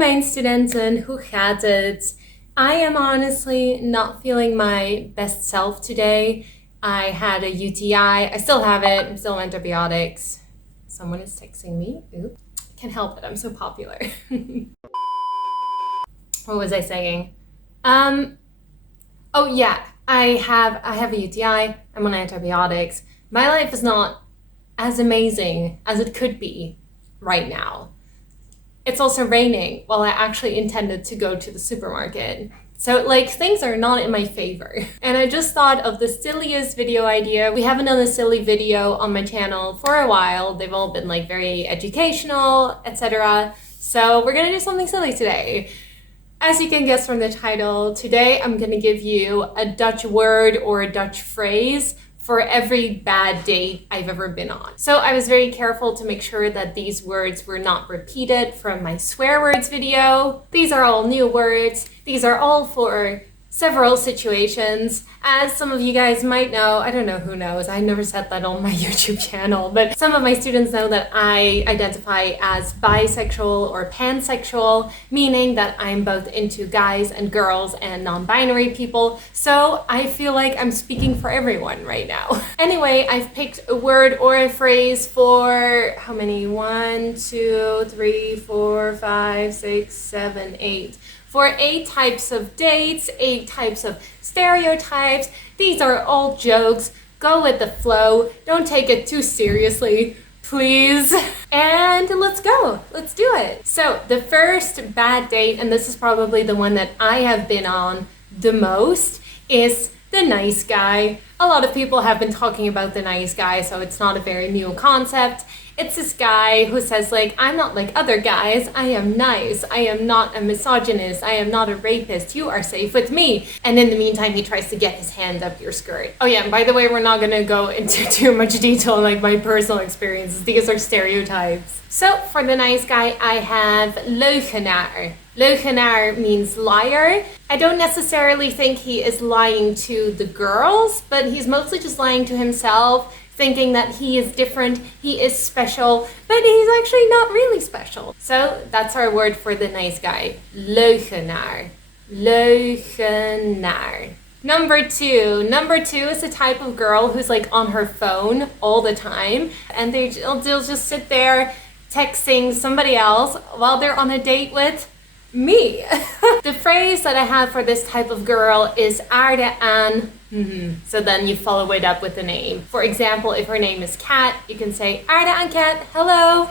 mijn studenten, hoe gaat het? I am honestly not feeling my best self today. I had a UTI. I still have it. I'm still on antibiotics. Someone is texting me. Oops. Can't help it. I'm so popular. What was I saying? Oh yeah, I have a UTI. I'm on antibiotics. My life is not as amazing as it could be right now. It's also raining while I actually intended to go to the supermarket. So things are not in my favor. And I just thought of the silliest video idea. We haven't done a silly video on my channel for a while. They've all been very educational, etc. So we're gonna do something silly today. As you can guess from the title, today I'm gonna give you a Dutch word or a Dutch phrase for every bad date I've ever been on. So I was very careful to make sure that these words were not repeated from my swear words video. These are all new words. These are all for several situations. As some of you guys might know, I don't know who knows, I never said that on my YouTube channel, but some of my students know that I identify as bisexual or pansexual, meaning that I'm both into guys and girls and non-binary people. So I feel like I'm speaking for everyone right now. Anyway, I've picked a word or a phrase for how many? 1, 2, 3, 4, 5, 6, 7, 8. For 8 types of dates, 8 types of stereotypes. These are all jokes. Go with the flow. Don't take it too seriously, please. And let's go. Let's do it. So the first bad date, and this is probably the one that I have been on the most, is the nice guy. A lot of people have been talking about the nice guy, so it's not a very new concept. It's this guy who says I'm not like other guys, I am nice, I am not a misogynist, I am not a rapist, you are safe with me. And in the meantime, he tries to get his hand up your skirt. Oh yeah, and by the way, we're not gonna go into too much detail on my personal experiences. These are stereotypes. So for the nice guy, I have leugenaar. Leugenaar means liar. I don't necessarily think he is lying to the girls, but he's mostly just lying to himself, thinking that he is different, he is special, but he's actually not really special. So that's our word for the nice guy, leugenaar. Leugenaar. Number two is a type of girl who's on her phone all the time, and they'll just sit there texting somebody else while they're on a date with me. The phrase that I have for this type of girl is aarde aan. So then you follow it up with a name. For example, if her name is Kat, you can say aarde aan Kat, hello.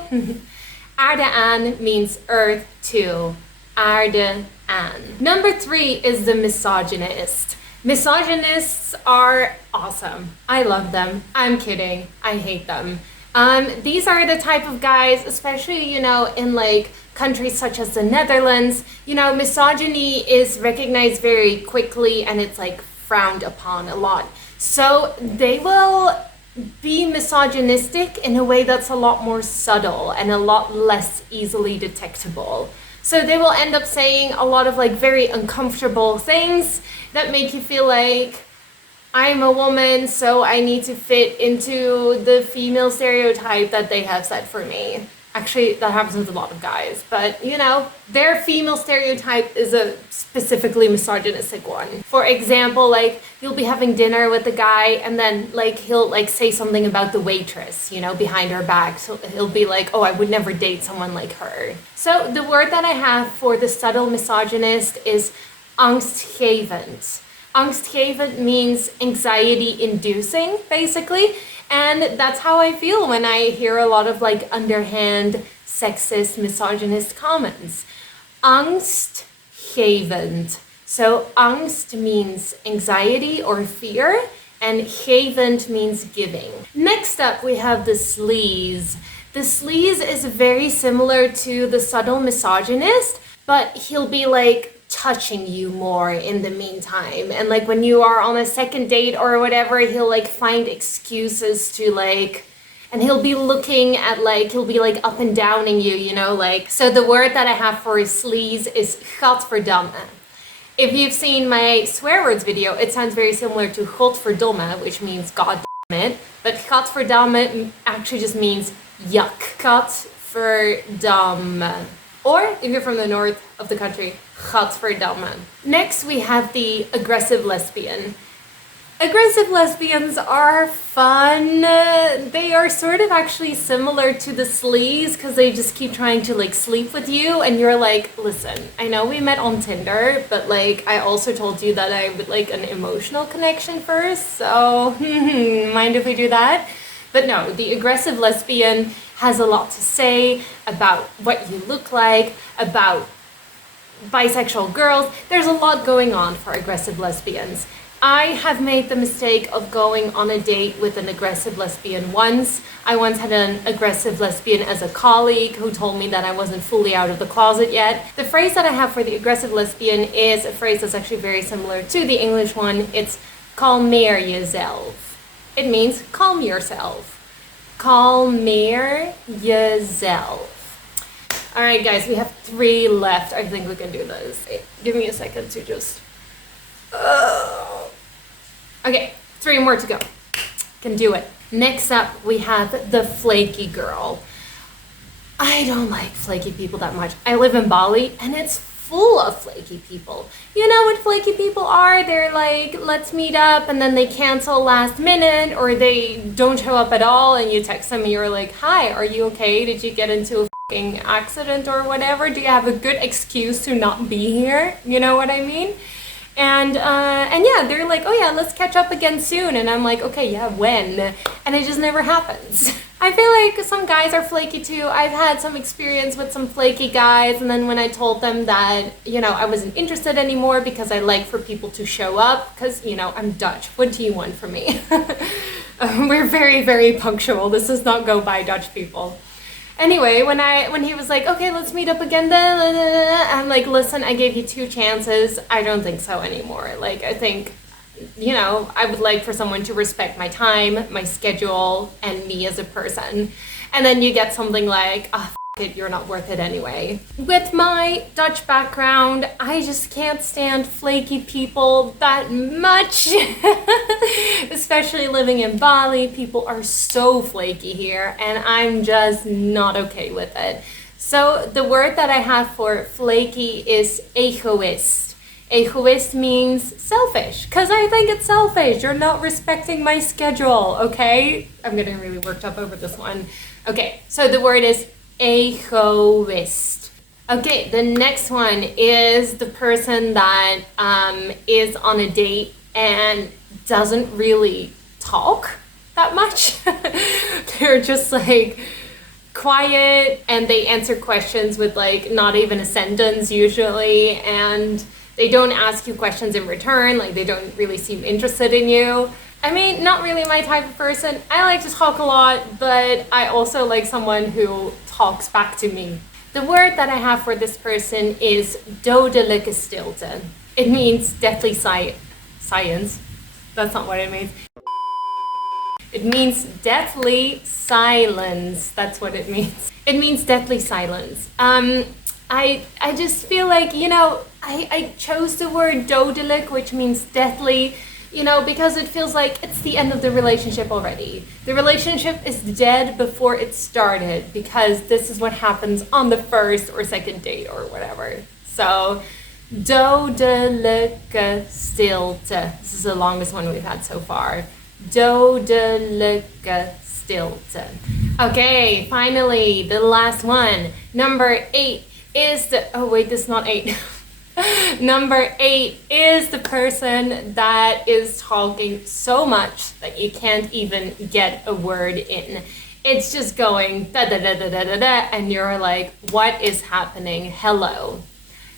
Aarde aan means earth to. Aarde aan. Number 3 is the misogynist. Misogynists are awesome. I love them. I'm kidding. I hate them. These are the type of guys, especially, in countries such as the Netherlands, misogyny is recognized very quickly and it's frowned upon a lot. So they will be misogynistic in a way that's a lot more subtle and a lot less easily detectable. So they will end up saying a lot of very uncomfortable things that make you feel I'm a woman, so I need to fit into the female stereotype that they have set for me. Actually, that happens with a lot of guys, but their female stereotype is a specifically misogynistic one. For example, you'll be having dinner with a guy and then he'll say something about the waitress, behind her back. So he'll be oh, I would never date someone like her. So the word that I have for the subtle misogynist is angstgevend. Angstgevend means anxiety-inducing, basically. And that's how I feel when I hear a lot of underhand, sexist, misogynist comments. Angstgevend. So angst means anxiety or fear, and gevend means giving. Next up, we have the sleaze. The sleaze is very similar to the subtle misogynist, but he'll be touching you more in the meantime, and when you are on a second date or whatever, he'll find excuses to and he'll be looking at he'll be up and downing you, so the word that I have for sleaze is gadverdamme. If you've seen my swear words video, it sounds very similar to godverdomme, which means god damn it, but gadverdamme actually just means yuck. Gadverdamme. Or if you're from the north of the country, gadverdamme. Next, we have the aggressive lesbian. Aggressive lesbians are fun. They are sort of actually similar to the sleaze because they just keep trying to like sleep with you and you're like, listen, I know we met on Tinder, but like I also told you that I would like an emotional connection first, so mind if we do that? But no, the aggressive lesbian has a lot to say about what you look like, about bisexual girls. There's a lot going on for aggressive lesbians. I have made the mistake of going on a date with an aggressive lesbian once. I once had an aggressive lesbian as a colleague who told me that I wasn't fully out of the closet yet. The phrase that I have for the aggressive lesbian is a phrase that's actually very similar to the English one. It's kalmeer jezelf. It means calm yourself. Kalmeer jezelf. All right, guys, we have 3 left. I think we can do this. Give me a second to just... Okay, 3 more to go. Can do it. Next up, we have the flaky girl. I don't like flaky people that much. I live in Bali and it's full of flaky people. You know what flaky people are? They're like, let's meet up, and then they cancel last minute or they don't show up at all and you text them and you're like, hi, are you okay? Did you get into a fucking accident or whatever? Do you have a good excuse to not be here? You know what I mean? And yeah, they're like, oh yeah, let's catch up again soon. And I'm like, okay, yeah, when? And it just never happens. I feel like some guys are flaky too. I've had some experience with some flaky guys. And then when I told them that, you know, I wasn't interested anymore because I like for people to show up because, you know, I'm Dutch. What do you want from me? We're very, very punctual. This does not go by Dutch people. Anyway, when he was like, okay, let's meet up again, I'm like, listen, I gave you 2 chances. I don't think so anymore. Like, I think, you know, I would like for someone to respect my time, my schedule, and me as a person. And then you get something like, ah, it, you're not worth it anyway. With my Dutch background, I just can't stand flaky people that much. Especially living in Bali, people are so flaky here and I'm just not okay with it. So the word that I have for flaky is egoist. Egoist means selfish, because I think it's selfish. You're not respecting my schedule, okay? I'm getting really worked up over this one. Okay, so the word is egoist. Okay, the next one is the person that is on a date and doesn't really talk that much. They're just like quiet and they answer questions with like not even a sentence usually, and they don't ask you questions in return, like they don't really seem interested in you. I mean, not really my type of person. I like to talk a lot, but I also like someone who talks back to me. The word that I have for this person is dodelijke stilte. It means deathly science. That's not what it means. It means deathly silence. That's what it means. It means deathly silence. I just feel like, you know, I chose the word dodelijk, which means deathly, you know, because it feels like it's the end of the relationship already. The relationship is dead before it started because this is what happens on the first or second date or whatever. So, dodelijke stilte. This is the longest one we've had so far. Dodelijke stilte. Okay, finally, the last one. Number 8 is the... Oh wait, this is not 8. Number 8 is the person that is talking so much that you can't even get a word in. It's just going da da da da da da da, and you're like, what is happening? Hello.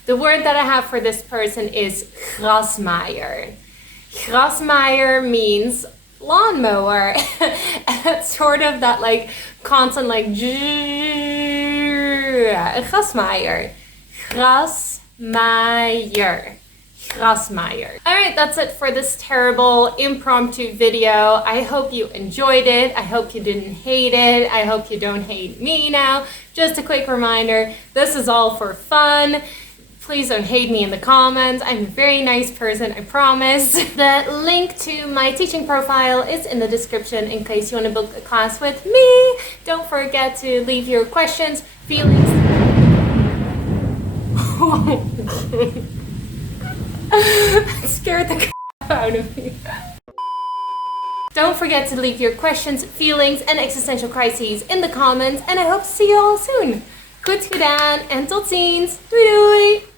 The word that I have for this person is grasmaaier. Grasmaaier means lawnmower. It's sort of that like constant like grasmaaier. Grasmaaier. Grasmaaier. Alright, that's it for this terrible impromptu video. I hope you enjoyed it. I hope you didn't hate it. I hope you don't hate me now. Just a quick reminder, this is all for fun. Please don't hate me in the comments. I'm a very nice person, I promise. The link to my teaching profile is in the description in case you want to book a class with me. Don't forget to leave your questions, feelings, That scared the crap out of me. Don't forget to leave your questions, feelings, and existential crises in the comments, and I hope to see you all soon. Goed gedaan en tot ziens. Doei doei!